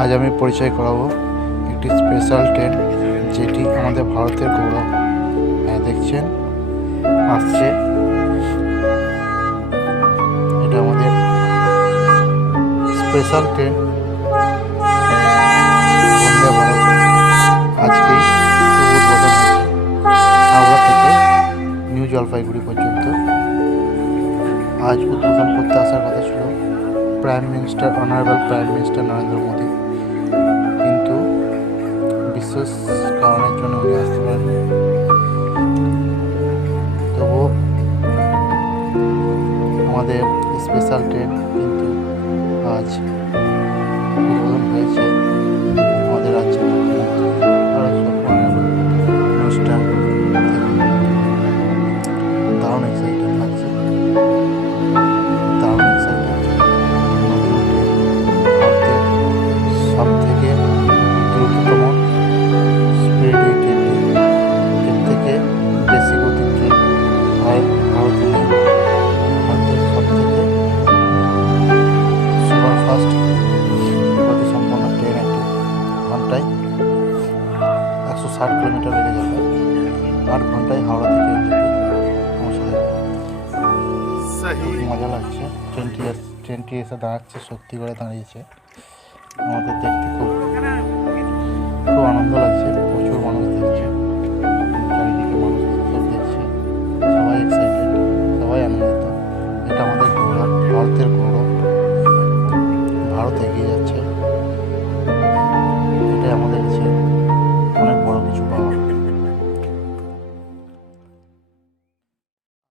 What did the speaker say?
আজ আমি পরিচয় করাবো একটি স্পেশাল ট্রেন, যেটি আমাদের ভারতের গৌরব। হ্যাঁ, দেখছেন আসছে, এটা আমাদের স্পেশাল ট্রেন বন্দে ভারত। আজকেই শুভ উদ্বোধন হয়েছে হাওড়া থেকে নিউ জলপাইগুড়ি পর্যন্ত। আজ উদ্বোধন করতে আসার কথা ছিল honourable prime minister Narendra Modi, কিন্তু বিশেষ কারণের জন্য উনি আসতে পারেননি। তবুও আমাদের স্পেশাল ট্রেন কিন্তু আজ উদ্বোধন হয়েছে আমাদের রাজ্যের মুখ্যমন্ত্রী অনুষ্ঠান থেকে। দারুণ এক্সাইটেড লাগছে, দারুণ এক্সাইটেড। ভারতের সব থেকে দ্রুততম স্পিড এই ট্রেনটি, এর থেকে বেশি গতির ট্রেন ভারতে নেই। ভারতের সব থেকে সুপারফাস্ট গতিসম্পন্ন ট্রেন একটি, ঘন্টায় 160 কিলোমিটার বেগে যাবে। 8 ঘন্টায় হাওড়া থেকে এনজেপি পৌঁছে দেবে। খুব মজা লাগছে। ট্রেনটি এসে দাঁড়াচ্ছে, সত্যি করে দাঁড়িয়েছে। আমাদের দেখতে খুব আনন্দ লাগছে।